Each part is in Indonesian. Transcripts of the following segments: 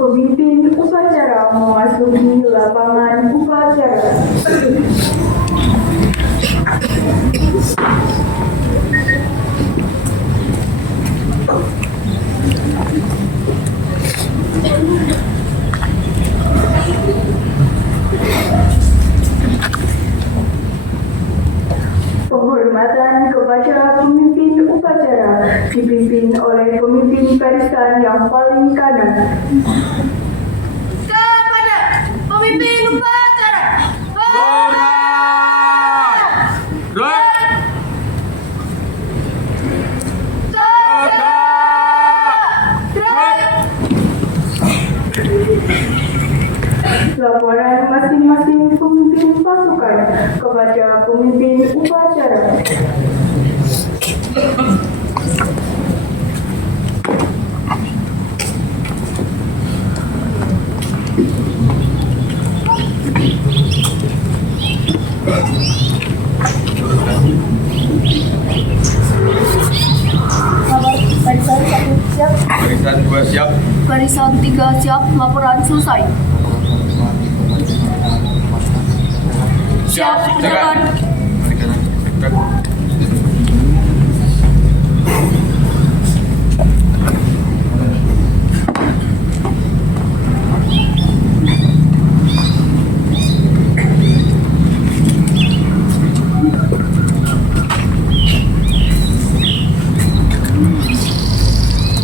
Pemimpin upacara memasuki lapangan upacara. Penghormatan kepada pemimpin upacara dipimpin oleh pemimpin barisan yang paling kanan. Kepada pemimpin upacara, Hormat! Laporan masing-masing pemimpin pasukan kepada pemimpin upacara. barisan 1 siap, Barisan 2 siap. barisan 3 siap, laporan selesai. Siap, jalan.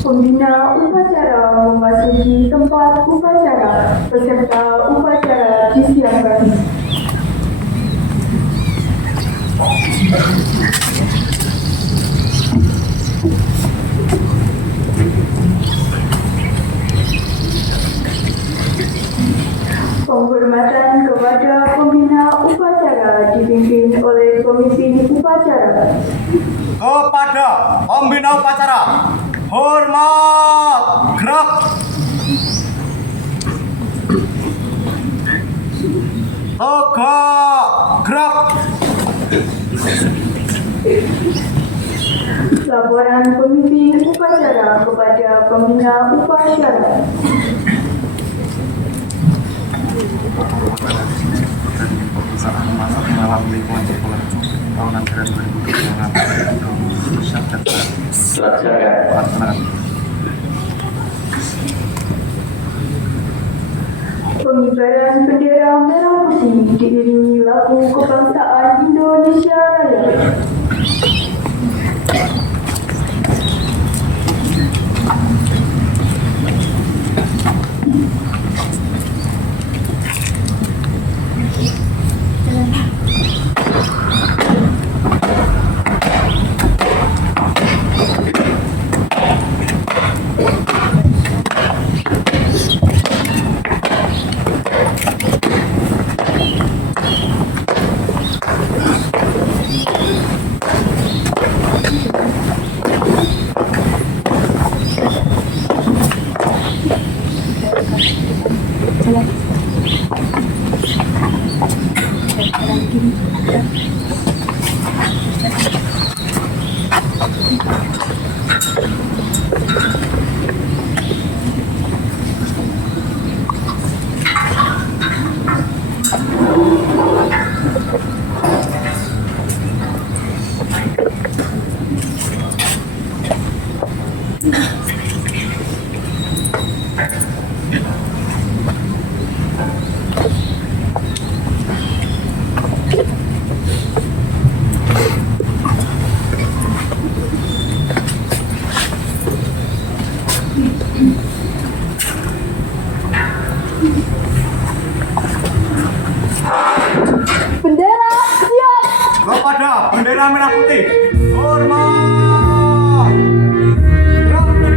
Pembina upacara memasuki tempat upacara. Peserta upacara disiapkan. Penghormatan kepada pembina upacara dipimpin oleh pemimpin upacara. Kepada pembina upacara, hormat, gerak. Tegak, gerak. Laporan pemimpin upacara kepada pembina upacara. Pengibaran bendera merah putih diiringi lagu kebangsaan Indonesia Raya. Bendera siap. Kepada bendera merah putih, hormat. Gerak.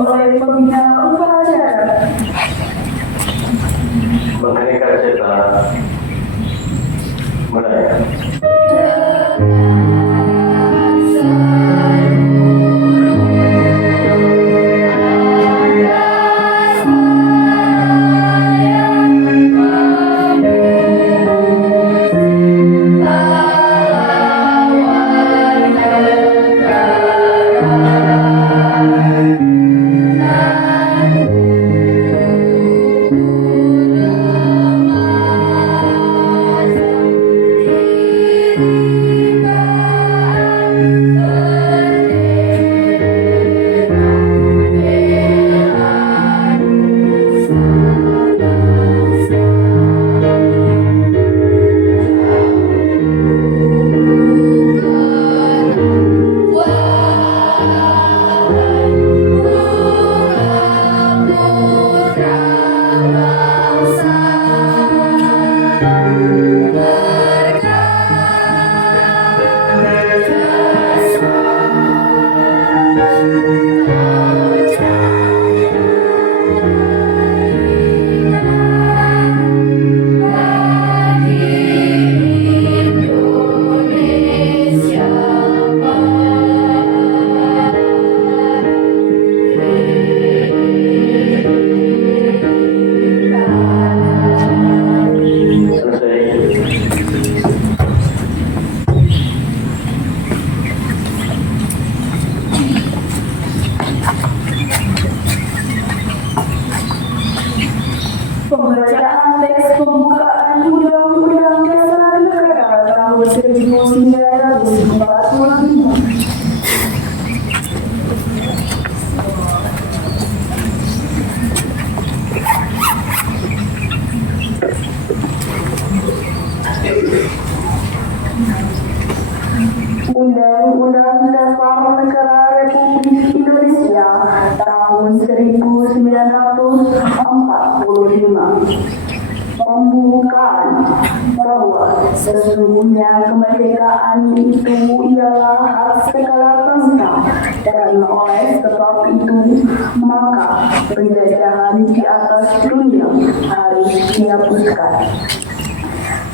oleh pembina upacara. Mengenai cerita mulai. Pembacaan teks pembukaan Undang-Undang Dasar Negara tahun 1945. Undang-Undang Dasar Negara Republik Indonesia tahun 1945. Pembukaan bahwa sesungguhnya kemerdekaan itu ialah hak segala bangsa dan oleh sebab itu maka penjajahan di atas dunia harus dihapuskan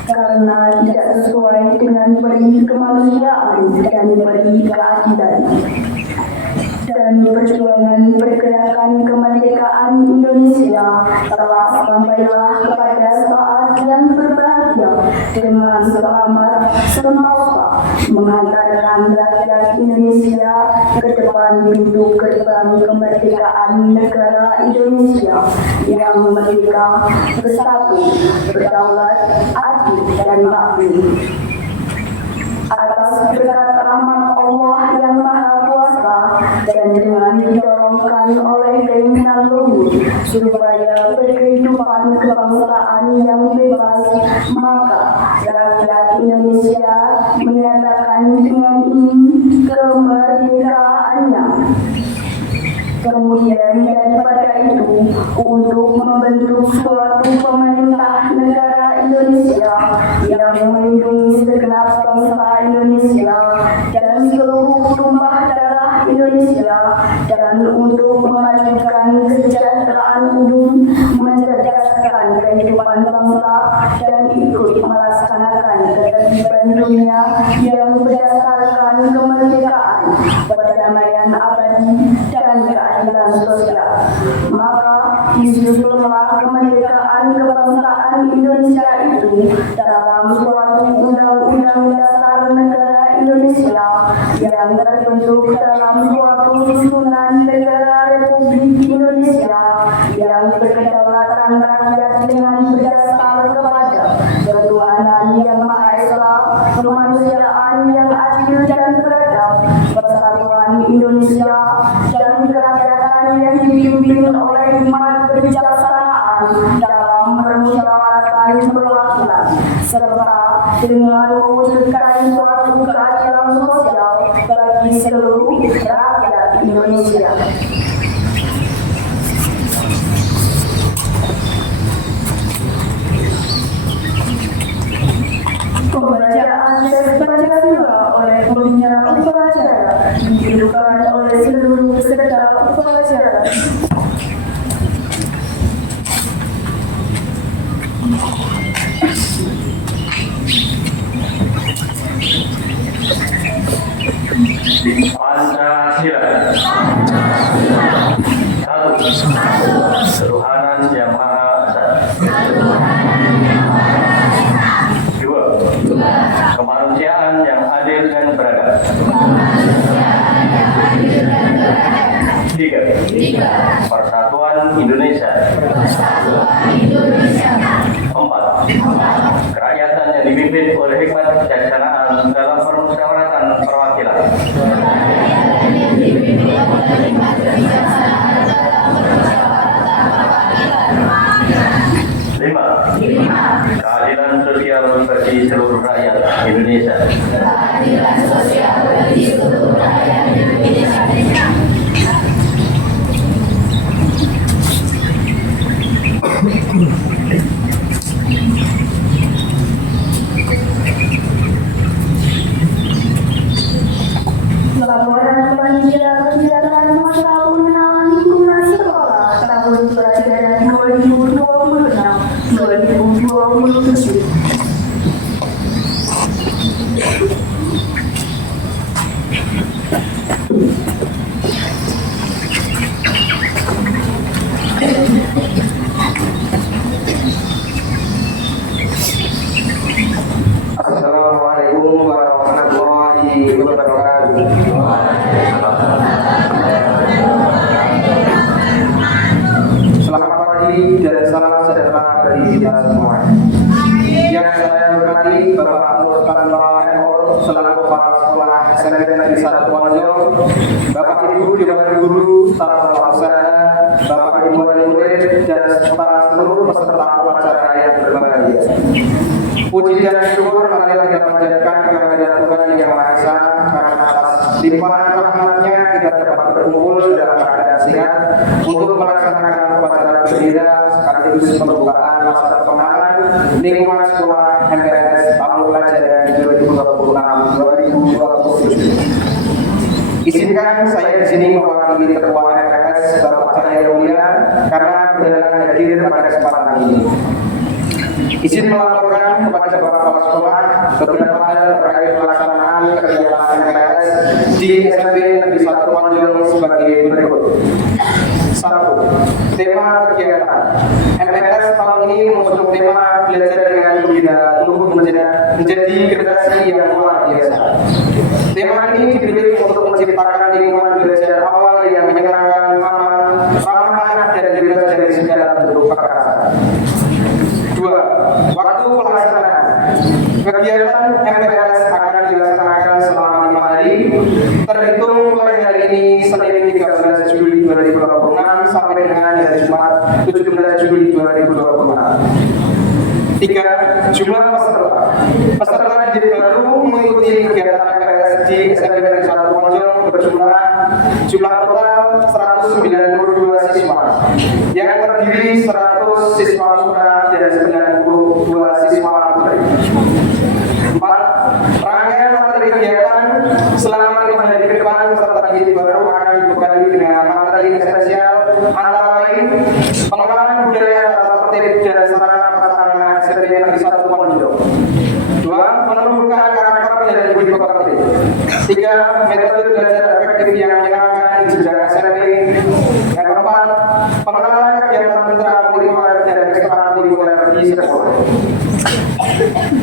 karena tidak sesuai dengan peri kemanusiaan dan peri keadilan. Dan perjuangan pergerakan kemerdekaan Indonesia telah sampailah kepada saat yang berbahagia dengan selamat sentosa menghantarkan rakyat Indonesia ke depan pintu gerbang kemerdekaan negara Indonesia yang merdeka, bersatu, berdaulat, adil, dan makmur. Atas berkat rahmat Allah yang Maha Kuasa dan dengan didorongkan oleh keinginan luhur supaya berkehidupan kebangsaan yang bebas, maka rakyat Indonesia menyatakan dengan ini kemerdekaannya. Kemudian daripada itu, untuk membentuk suatu pemerintah negara Indonesia yang melindungi segenap bangsa Indonesia dan seluruh tumpah darah Indonesia, dan untuk memajukan kesejahteraan umum, mencerdaskan kehidupan bangsa, dan ikut melaksanakan ketertiban dunia yang berdasarkan kemerdekaan, perdamaian abadi, dan keadilan sosial. Maka disusunlah kemerdekaan kebangsaan Indonesia itu dalam suatu undang-undang dasar negara Indonesia yang terbentuk dalam suatu susunan negara Republik Indonesia yang berkedaulatan rakyat dengan berdasar kepada ketuhanan yang Maha Esa, kemanusiaan yang adil dan beradab, persatuan Indonesia, dan kerakyatan yang dipimpin oleh hikmat kebijaksanaan dalam permusyawaratan perwakilan, serta dengan mewujudkan suatu keadilan sosial bagi seluruh rakyat Indonesia. Pembacaan teks Pancasila oleh pembina upacara ditunjukkan oleh seluruh peserta upacara. Pancasila. Satu, ketuhanan yang Maha Esa. Dua, kemanusiaan yang adil dan beradab. Tiga, persatuan Indonesia. Empat, kerakyatan yang dipimpin oleh hikmat kebijaksanaan dalam permusyawaratan perwakilan. Lima, keadilan sosial bagi seluruh rakyat Indonesia. Laporan panitia kegiatan masa pengenalan lingkungan sekolah tahun pelajaran 2026-2027. Assalamualaikum warahmatullahi wabarakatuh. Selamat pagi dan salam sejahtera bagi kita semua. Yang saya hormati Bapak Nur Kantor selaku Kepala Sekolah SMP Negeri 1 Wonjo, Bapak Ibu Dewan Guru, para usaha, Bapak Ibu wali murid, dan para seluruh peserta upacara yang berbahagia. Puji dan syukur marilah kita panjatkan kehadirat Tuhan Yang Maha Esa, karena atas limpahan rahmat-Nya kita dapat berkumpul dalam keadaan sehat untuk melaksanakan upacara bendera sekaligus pembukaan masa pengenalan lingkungan sekolah MPLS tahun pelajaran 2026-2027. Izinkan saya di sini mewakili Ketua MPLS Bapak Cahaya Mulia karena berkenan hadir pada kesempatan ini. Izin melaporkan kepada Bapak Kepala Sekolah beberapa hal terkait pelaksanaan kegiatan MPLS di SMP Negeri 1 Wonjo sebagai berikut. 1. Tema kegiatan MPLS tahun ini mengusung tema belajar dengan gembira untuk menjadi generasi yang luar biasa. Tema ini dipilih untuk menciptakan lingkungan belajar awal yang menyenangkan, aman, ramah anak dan bebas dari segala bentuk kekerasan. 2. Waktu pelaksanaan kegiatan MPLS akan dilaksanakan selama 5 hari terhitung mulai hari ini Senin 13 Juli 2026 sampai dengan hari Jumat 17 Juli 2026. 3. Jumlah peserta. Peserta didik baru mengikuti kegiatan MPLS di SMP Negeri 1 Wonjo berjumlah total 192 siswa yang terdiri 100 siswa putra dan 92 siswa putri. 4. Rangkaian materi kegiatan selama 5 hari ke depan peserta didik baru akan dibekali dengan materi spesial antara lain pengenalan budaya tata tertib dan sarana prasarana SMP Negeri 1 Wonjo. 2. Menumbuhkan karakter dan budi pekerti. 3. Metode belajar efektif yang menyenangkan di jenjang SMP. Yang keempat, pengenalan kegiatan intrakurikuler dan ekstrakurikuler di sekolah.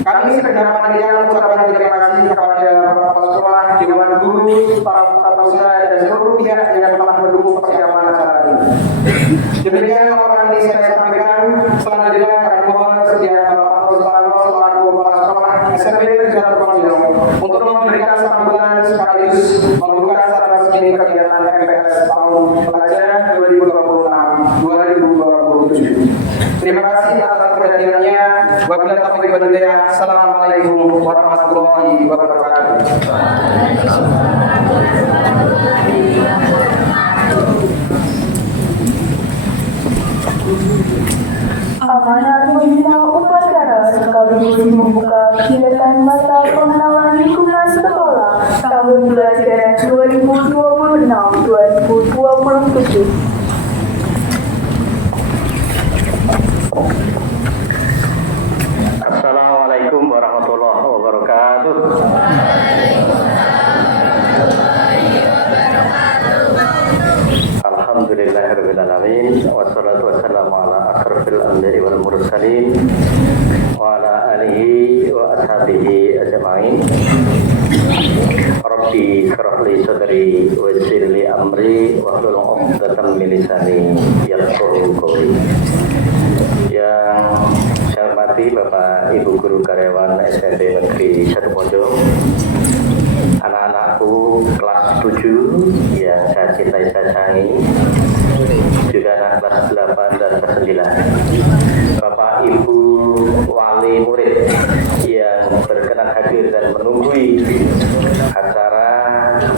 Kami segenap panitia mengucapkan terima kasih kepada Bapak Sekolah, Dewan Guru, para peserta usaha dan seluruh pihak yang telah mendukung persiapan acara ini. Demikian laporan ini saya sampaikan. Selanjutnya kami mohon kesediaan Bapak Nur Kantor selaku Kepala Sekolah SMP Negeri 1 Wonjo untuk memberikan sambutan sekaligus membuka secara resmi kegiatan MPLS tahun pelajaran 2026-2027. Terima kasih atas perhatiannya. Wabillahi taufiq wal hidayah. Assalamualaikum warahmatullahi wabarakatuh. Amanat membina upacara sekaligus membuka kegiatan masa pengenalan lingkungan sekolah tahun pelajaran 2026-2027. Assalamualaikum warahmatullahi wabarakatuh. sahbihi ajma'in. Rabbi shrah li sadri wa yassir li amri wahlul 'uqdatam min lisani yafqahu qawli. Yang saya hormati Bapak Ibu guru karyawan SMP Negeri Situbondo, anak-anakku kelas 7 yang saya cintai sayangi, juga anak kelas 8 dan kelas 9, Bapak Ibu wali murid yang berkenan hadir dan menunggui acara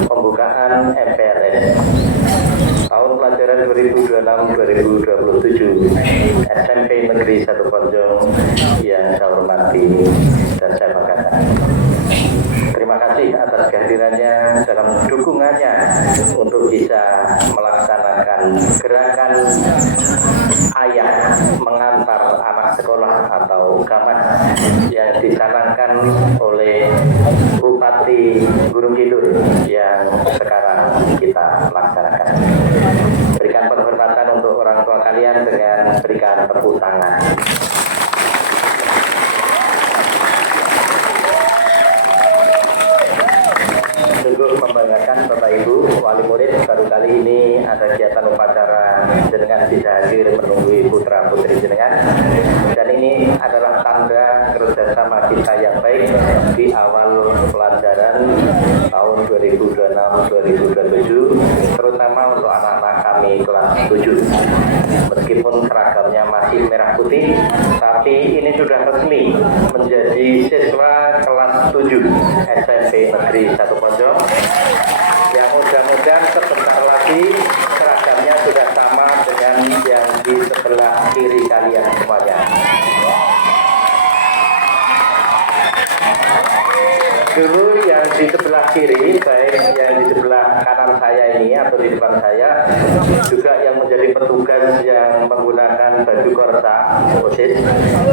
pembukaan MPLS tahun pelajaran 2026-2027 SMP Negeri Situbondo yang saya hormati dan saya banggakan. Terima kasih atas kehadirannya dalam dukungannya untuk bisa melaksanakan gerakan ayah mengantar anak sekolah atau gamas yang dicanangkan oleh Bupati Gunung Kidul yang sekarang kita laksanakan. Berikan penghormatan untuk orang tua kalian dengan berikan tepuk tangan. Sungguh membanggakan Bapak Ibu wali murid, baru kali ini ada kegiatan upacara jenengan bisa hadir menunggui putra putri jenengan, dan ini adalah tanda kerjasama kita yang baik di awal pelajaran tahun 2026-2027, terutama untuk anak-anak kami kelas 7. Meskipun seragamnya masih merah putih, tapi ini sudah resmi menjadi siswa kelas 7 SMP Negeri Situbondo. Ya, mudah-mudahan sebentar lagi seragamnya sudah sama dengan yang di sebelah kiri kalian semuanya. Dulu yang di sebelah kiri, baik yang di sebelah kanan saya ini atau di depan saya, juga yang menjadi petugas yang menggunakan baju korsa OSIS,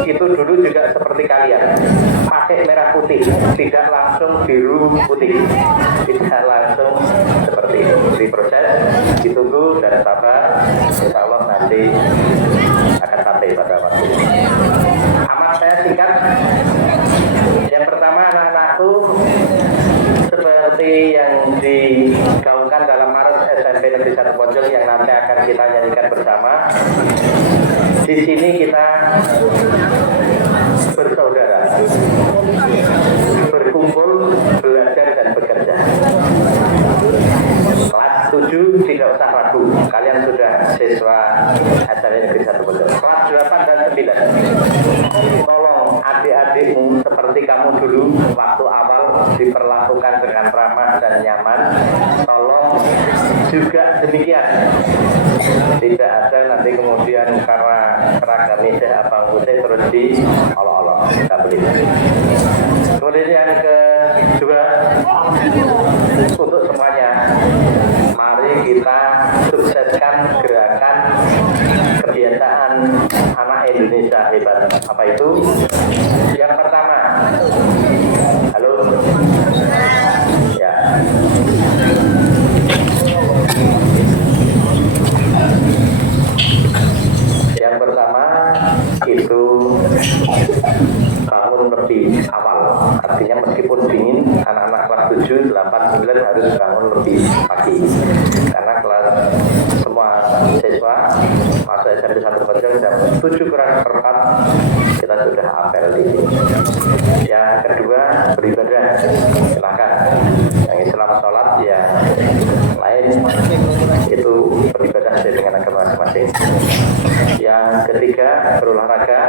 itu dulu juga seperti kalian, pakai merah putih, tidak langsung biru putih, tidak langsung seperti itu. Diproses, ditunggu dan sabar, insya Allah nanti akan sampai pada waktu. Amat saya singkat. Yang pertama, anak-anakku seperti yang digaungkan dalam Maret SMP Negeri Situbondo yang nanti akan kita nyanyikan bersama. Di sini kita bersaudara, berkumpul, belajar dan bekerja. Kelas 7 tidak usah ragu, kalian sudah siswa SMP Negeri Situbondo. Kelas 8 dan 9, tolong adik-adikmu seperti kamu dulu waktu awal diperlakukan dengan ramah dan nyaman, tolong juga demikian. Tidak ada nanti kemudian karena seragam meja abang putih terus di olok-olok, tidak boleh. Kemudian yang kedua, untuk semuanya, mari kita sukseskan gerakan kebiasaan anak Indonesia hebat. Apa itu? Yang pertama, halo, ya. Yang pertama itu bangun lebih awal. Artinya meskipun dingin, anak-anak kelas 7, 8, 9 harus bangun lebih pagi. Karena kelas semua siswa masuk SMP 1 Bojong jam 7:45 kita sudah apel di sini. Yang kedua, beribadah. Silakan. Yang Islam sholat, ya lain itu beribadah sesuai dengan agama masing-masing. Yang ketiga, berolahraga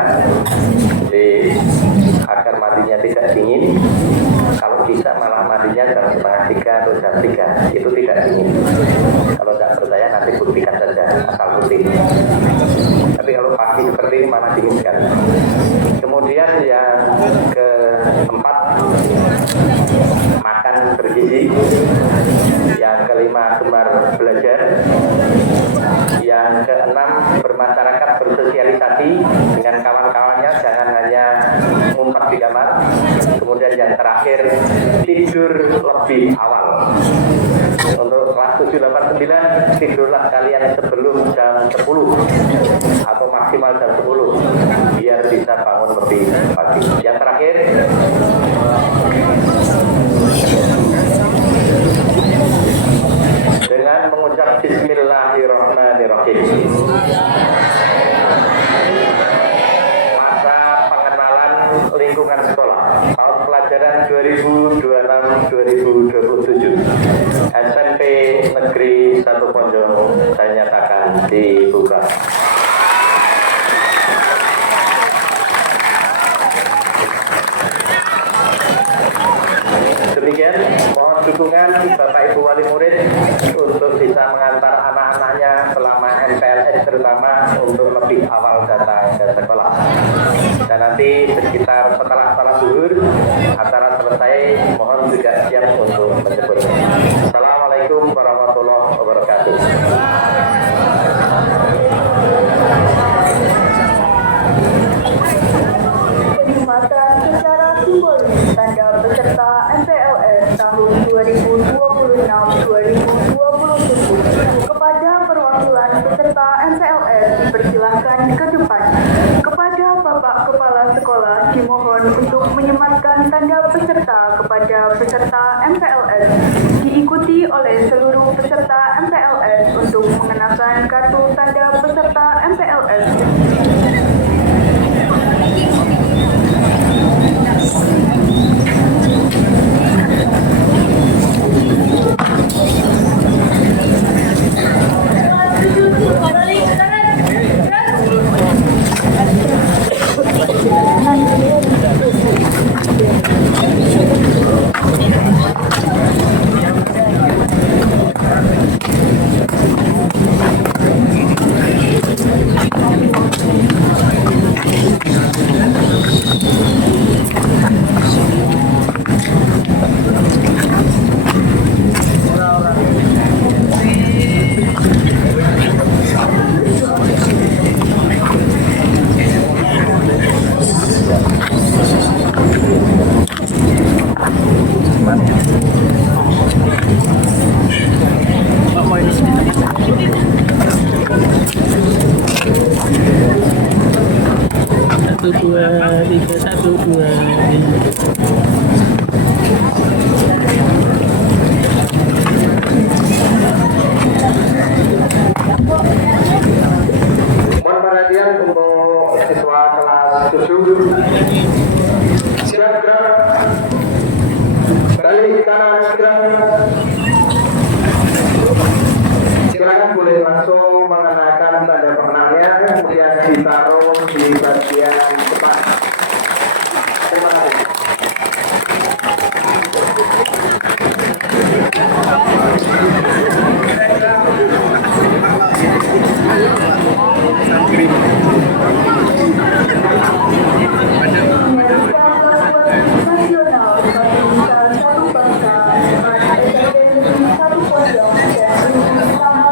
agar mandinya tidak dingin. Kalau bisa malah mandinya jam 2:30 atau jam 3, itu tidak dingin. Kalau tidak percaya nanti buktikan saja, asal putih. Tapi kalau pagi seperti ini malah dingin sekali. Kemudian yang keempat, makan bergizi. Yang kelima, gemar belajar. Yang keenam, bermasyarakat, bersosialisasi dengan kawan-kawannya, jangan hanya ngumpet di kamar. Kemudian yang terakhir, tidur lebih awal. Untuk kelas 7, 8, 9, tidurlah kalian sebelum jam 10 atau maksimal jam 10 biar bisa bangun lebih pagi. Yang terakhir, lingkungan sekolah tahun pelajaran 2026-2027 SMP Negeri 1 Ponjong saya nyatakan dibuka. Demikian, mohon dukungan Bapak Ibu Wali Murid untuk bisa mengantar anak-anaknya selama MPLS, terutama untuk lebih awal datang ke sekolah. Dan nanti sekitar setelah salat zuhur, acara selesai, mohon juga siap untuk menjemput. Assalamualaikum warahmatullahi wabarakatuh. Penyematan secara simbolis tanda peserta MPLS tahun 2026-2027 kepada perwakilan peserta MPLS dipersilahkan ke depan. Kepada Bapak Kepala Sekolah dimohon untuk menyematkan tanda peserta kepada peserta MPLS, diikuti oleh seluruh peserta MPLS untuk mengenakan kartu tanda peserta MPLS. Mohon perhatian untuk siswa kelas 7. Siap gerak. Balik kanan gerak. Silakan boleh langsung mengenakan tanda pengenalnya, kemudian ditaruh di bagian depan. Terima kasih. Nasional Badan Satu Bangsa dengan Satu Pondok dan Sama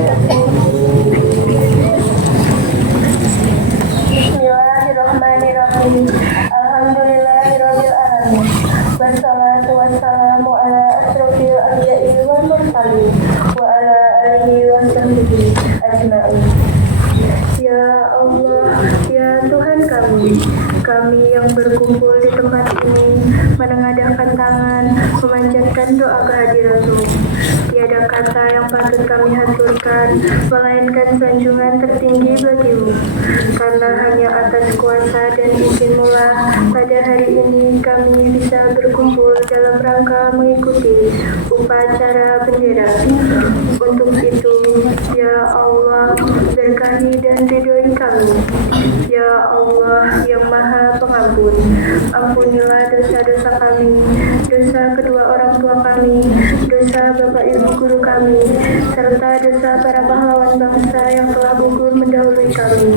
Bismillahirrahmanirrahim. Alhamdulillahirabbil alamin. Wassalatu wassalamu ala asrofil anbiya'i wal mursalin wa ala alihi wa sahbihi ajma'in. Ya Allah, ya Tuhan kami yang berkumpul di tempat ini menengadahkan tangan, memanjatkan doa kehadirat-Mu. Tiada kata yang patut kami haturkan, melainkan sanjungan tertinggi bagi-Mu. Karena hanya atas kuasa dan izin-Mu lah pada hari ini kami bisa berkumpul dalam rangka mengikuti upacara bendera. Untuk itu, ya Allah, berkahi dan ridhoi kami. Ya Allah yang Maha Pengampun, ampunilah dosa-dosa kami, dosa kedua orang tua kami, dosa Bapak Ibu guru kami, serta dosa para pahlawan bangsa yang telah gugur mendahului kami.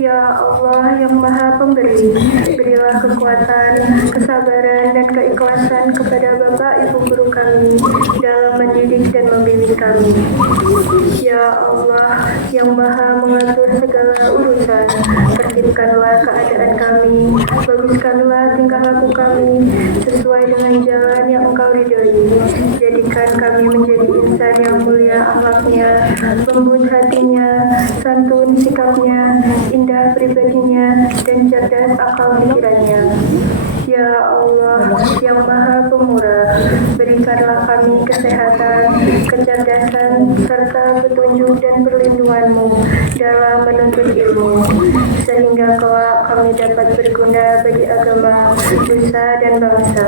Ya Allah yang Maha Pemberi, berilah kekuatan, kesabaran, dan keikhlasan kepada Bapak Ibu guru kami dalam mendidik dan membimbing kami. Ya Allah yang Maha mengatur segala urusan, tertibkanlah keadaan kami, baguskanlah tingkah laku kami sesuai dengan jalan yang Engkau ridhoi. Jadikan kami menjadi insan yang mulia akhlaknya, lembut hatinya, santun sikapnya, indah pribadinya, dan cerdas akal pikirannya. Ya Allah yang Maha Pemurah, berikanlah kami kesehatan, kecerdasan, serta petunjuk dan perlindungan-Mu dalam menuntut ilmu, sehingga kelak kami dapat berguna bagi agama, nusa, dan bangsa.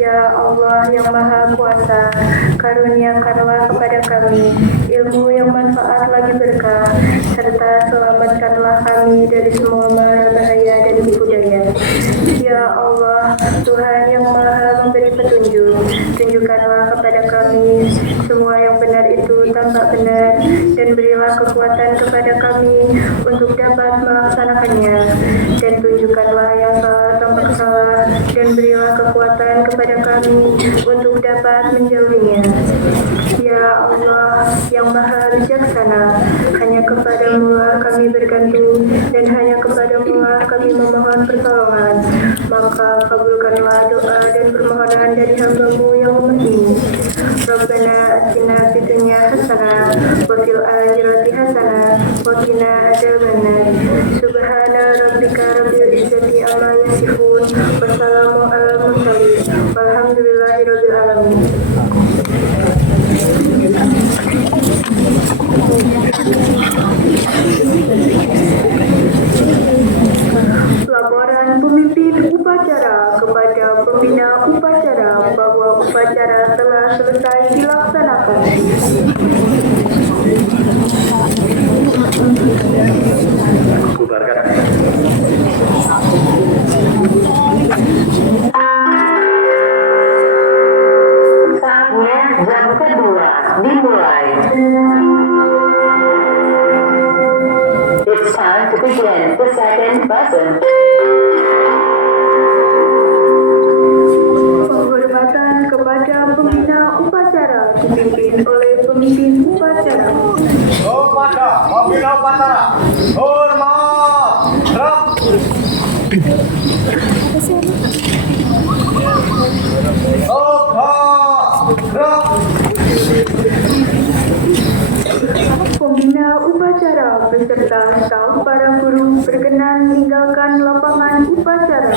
Ya Allah yang Maha Kuasa, karuniakanlah kepada kami ilmu yang manfaat lagi berkah, serta selamatkanlah kami dari semua mara bahaya dan tipu daya. Ya Allah, Tuhan yang Maha memberi petunjuk, tunjukkanlah kepada kami semua yang benar itu tampak benar, dan berilah kekuatan kepada kami untuk dapat melaksanakannya, dan tunjukkanlah yang salah tampak salah, dan berilah kekuatan kepada kami untuk dapat menjauhinya. Ya Allah yang Maha Bijaksana, hanya kepadamu lah kami bergantung, dan hanya kepadamu lah kami memohon pertolongan. Maka kabulkanlah doa dan permohonan dari hamba-Mu yang lemah ini. Rabbana atina fid dunya hasanah wa fil akhirati hasanah wa qina adzabannar. Subhana rabbika rabbil izzati amma yasifun wa salamun alal mursalin walhamdulillahi rabbil alamin. Laporan pemimpin upacara kepada pembina upacara bahwa upacara telah selesai dilaksanakan. Bubarkan. Saatnya jam kedua dimulai. It's time to begin the second lesson. Penghormatan kepada pembina upacara dipimpin oleh pemimpin upacara. Kepada pembina upacara, hormat, gerak. Gerak. Pembina upacara beserta staf para guru berkenan meninggalkan lapangan upacara.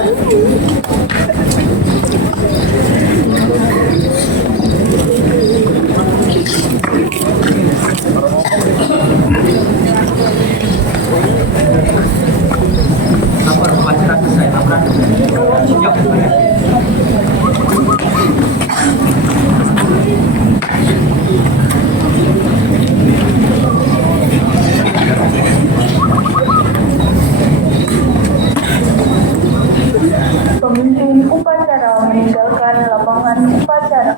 Pemimpin upacara meninggalkan lapangan upacara.